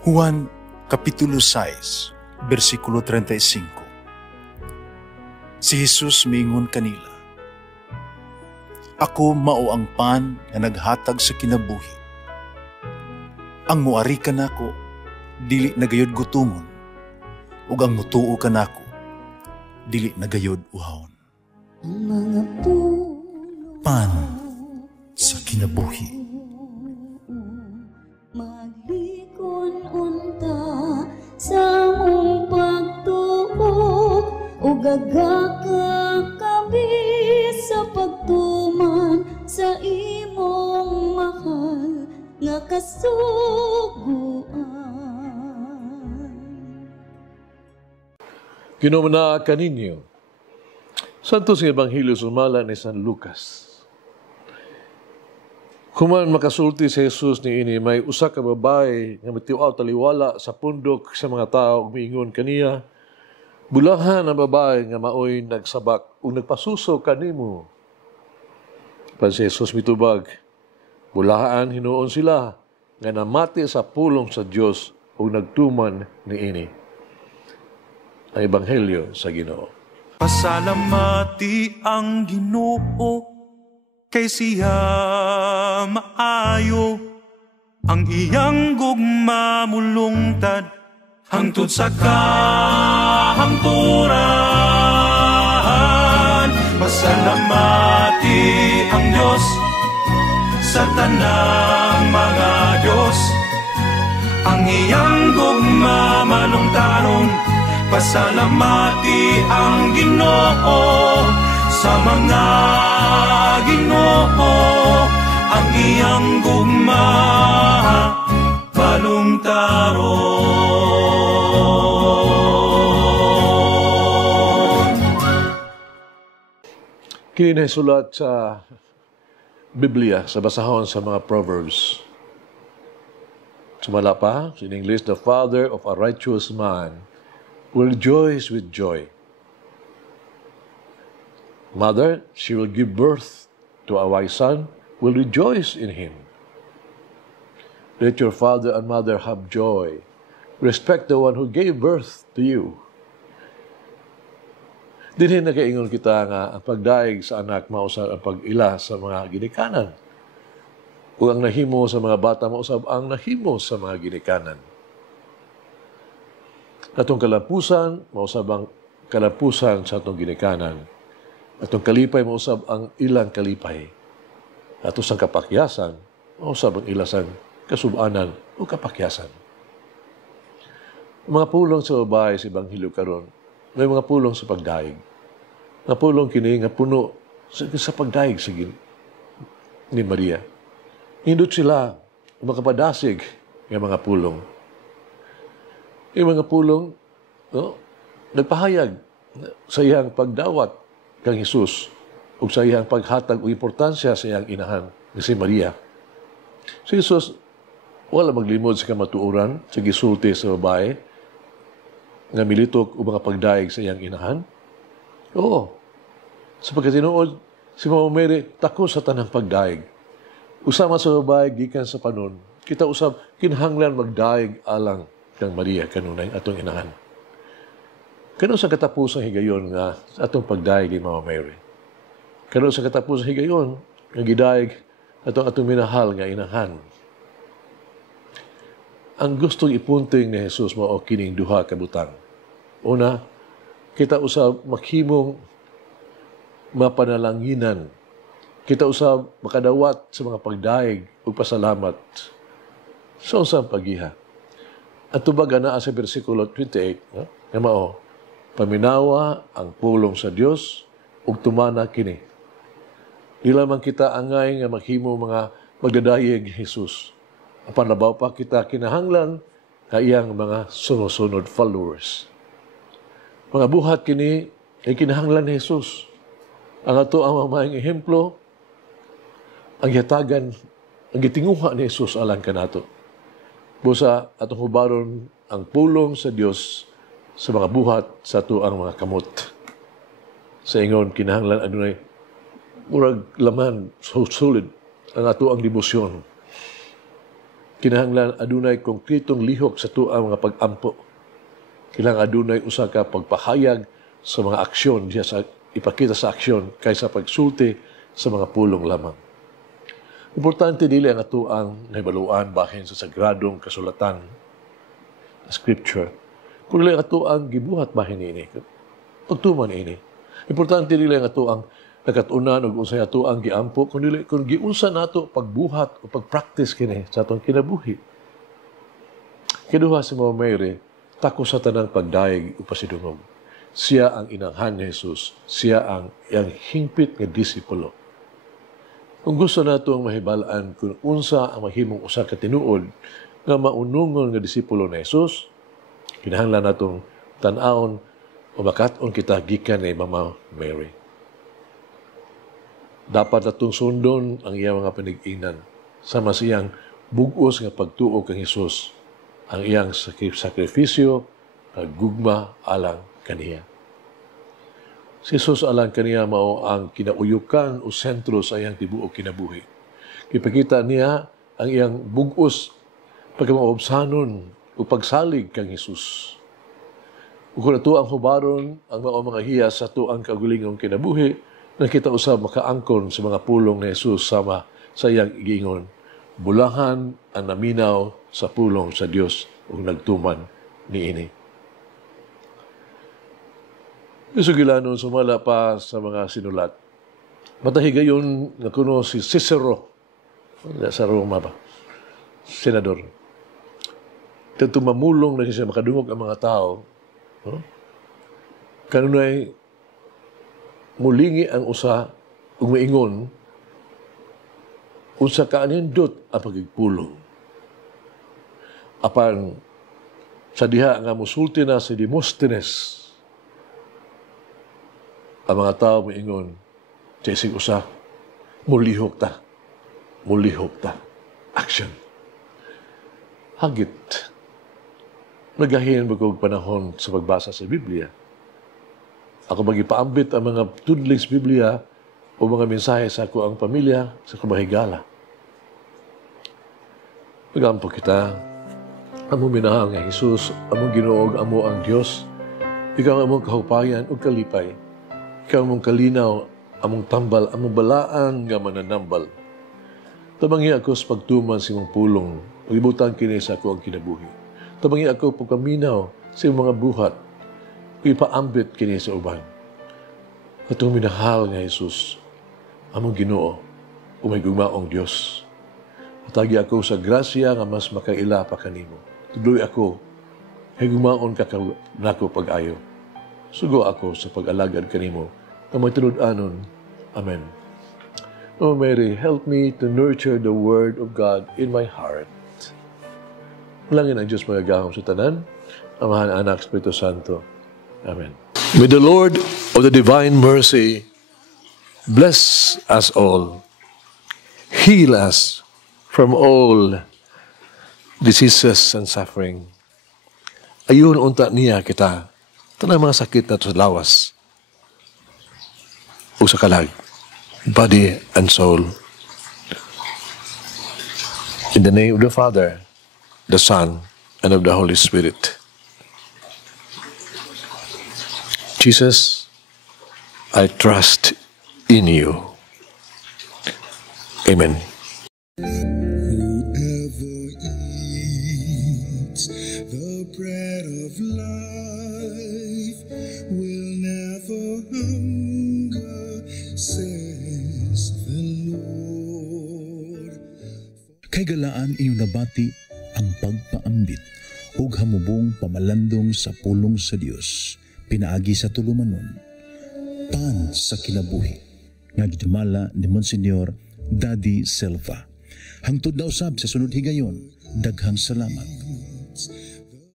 Juan Kapitulo 6, versikulo 35. Si Jesus miingon kanila, "Ako mao ang pan nga naghatag sa kinabuhi. Ang muari kanako dili nagayod gutomon, ug ang mutuo kanako dili nagayod uhawon." Pan sa kinabuhi. Maglikon unta sa mong pagtuo, ug gagaka kami sa pagtuman sa imong mahal nga kasuguan. Kinumana kaninyo, Santos ng Ebanghelyo sumala ni San Lucas. Kuman makasulti si Jesus ni ini, may usa ka babae nga matiwaw taliwala sa pundok sa mga tao miingon kaniya, "Bulahan ang babae nga maoy nagsabak ug nagpasuso kanimo." Pan si Jesus mitubag, "Bulahan hinuon sila nga namati sa pulong sa Dios ug nagtuman ni ini." Ang Ebanghelyo sa Ginoo. Pasalamati ang Ginoo, kay siya maayo, ang iyang gugma mulungtad hangtod sa kahangturan. Pasalamati ang Diyos sa tanang mga Diyos, ang iyang gugma malungtaron. Pasalamati ang Ginoo sa mga Ginoo, ang iyang gugma balungtaron. Kini na sulat sa Biblia, sa basahon sa mga Proverbs. Sumala pa, in English, "The father of a righteous man will rejoice with joy. Mother, she will give birth to a wise son, will rejoice in him. Let your father and mother have joy. Respect the one who gave birth to you." Dinhin na kaingon kita nga ang pagdaig sa anak mausab ang pag-ila sa mga ginikanan. O ang nahimo sa mga bata mausab ang nahimo sa mga ginikanan. Atong kalapusan, mausab ang kalapusan sa atong ginikanan. Atong kalipay, mausab ang ilang kalipay. Ato sa kapakyasan, mausab ang ilasan kasubanan o kapakyasan. Mga pulong sa babae sa Ebanghelyo karon, may mga pulong sa pagdaig. Nga pulong kini nga puno sa pagdaig sa ni Maria. Hindot sila makapadasig ng mga pulong. Yung mga pulong, nagpahayag sa iyang pagdawat kang Jesus o sa iyang paghatag o importansya sa iyang inahan ni si Maria. Si Jesus, wala maglimod sa kamatuoran sa gisulti sa babae nga militok o mga pagdaig sa iyang inahan. Oo. Sapagkat tinuod, si Mama Mary tako sa tanang pagdaig. Usama sa babae gikan sa panon, kita usab kinahanglan magdaig alang kang Maria kanunay atong inahan. Kano sa katapusang higayon nga atong pagdaig ni Mama Mary. Kano sa katapusang higayon nga gidaig atong minahal nga inahan. Ang gustong ipunting ni Jesus mao kining duha ka butang. Una, kita usab maghimong mapanalanginan. Kita usab makadawat sa mga pagdaig ug pasalamat sa unsang paggiha. At tubaga na sa versikulo 28, nga mao, "Paminawa ang pulong sa Dios ug tumana kini." Di lamang kita angay nga maghimo mga magdadayeg Jesus. Apan labaw pa kita kinahanglan nga iyang mga sunod-sunod followers. Mga buhat kini ay kinahanglan ni Jesus. Ang ato ang mamayang ehemplo, ang yatagan, ang gitinguha ni Jesus alang kanato. Busa atong hubaron ang pulong sa Dios sa mga buhat sa ato ang mga kamot. Sa ingon, kinahanglan adunay murag laman, so solid ang ato ang debosyon. Kinahanglan adunay konkretong lihok sa tuang mga pag-ampo. Kinahanglan adunay usa ka pagpahayag sa mga aksyon diya sa ipakita sa aksyon kaysa pagsulti sa mga pulong lamang. Importante dili ang atuang nahibaluan bahin sa sagradong kasulatan, scripture. Kung dili ang atuang gibuhat bahin ini, pagtuman ini. Importante dili ang atuang nakatunan ug unsay atuang giampo, kung dili kung giunsa nato pagbuhat o pagpractice kini sa atong kinabuhi. Kiduha si Mama Mary, tako sa tanang pagdaig o pasidungog. Siya ang inanghan ni Jesus. Siya ang iyang hingpit nga disipulo. Kung gusto nato ang mahibalaan kung unsa ang mahimong usa ka tinuod nga maunungon nga disipulo ni Jesus, kinahanglan natong tan-awon o makat-on kita gikan ni Mama Mary. Dapat natong sundon ang iyang mga panig-ingnan sama siyang bugos nga pagtuo kang Jesus, ang iyang sakripisyo gugma alang kaniya. Si Jesus alang kaniya mao ang kinauyukan o sentro sa iyang tibuok kinabuhi. Ipakita niya ang iyang bugos pagkamaobsanon o pagsalig kang Jesus. Kung ito ang hubaron ang mga hiya sa ito ang kagulingong kinabuhi, nakita usab makaangkon sa mga pulong ni Jesus sama sa iyang igingon. Bulahan ang naminaw sa pulong sa Dios ug nagtuman niini. Isugilanon sumala pa sa mga sinulat. Matahigayon na kuno si Cicero sa Roma ba? Senador. Dito mamulong na siya makadungog ang mga tao. No? Kanunay mulingi ang usa ug maingon unsa kaanindot ang pagigpulong. Apan sa diha nga musulti na si Demosthenes, ang mga tao maingon, Chasing usa, mulihok ta. Mulihok ta. Action. Hagit. Nagahin magkog panahon sa pagbasa sa Biblia. Ako magipaambit ang mga tudling sa Biblia o mga mensahe sa ako ang pamilya sa kumahigala. Pagampo kita, among minahal nga Jesus, among Ginoo, amo ang Dios, ikaw among kahupayan o kalipay, ikaw among kalinaw, among tambal, among balaan nga mananambal. Tabangi ako sa pagtuman sa imong pulong, magibutan kini sa ako ang kinabuhi. Tabangi ako pagpaminaw sa imong mga buhat, ipaambit kini sa uban. Atong minahal nga Jesus, among Ginoo, umay gugmaong Dios. Matagi ako sa grasya nga mas makaila pa kanimo. Tuloy ako, higumaon ka nako pag-ayo. Sugo ako sa pag-alagad kanimo, na may tulad-anon. Amen. Oh Mary, help me to nurture the Word of God in my heart. Malangin ang Diyos magagahom sa tanan, Amahan, Anak, Espiritu Santo. Amen. May the Lord of the divine mercy bless us all, heal us from all diseases and suffering. Ayun unta niya kita, tanang mga sakit na sa lawas o sa kalag, body and soul. In the name of the Father, the Son, and of the Holy Spirit. Jesus, I trust in you. Amen. Whoever eats the bread of life will never hunger, says the Lord. Kay galaan inyong nabati ang pagpaambit ug hamubong pamalandong sa pulong sa Dios pinaagi sa tulumanon. Pan sa kinabuhi nga gidumala ni Monsignor Daddy Silva. Hangtod daw sab sa sunod higayon, daghang salamat.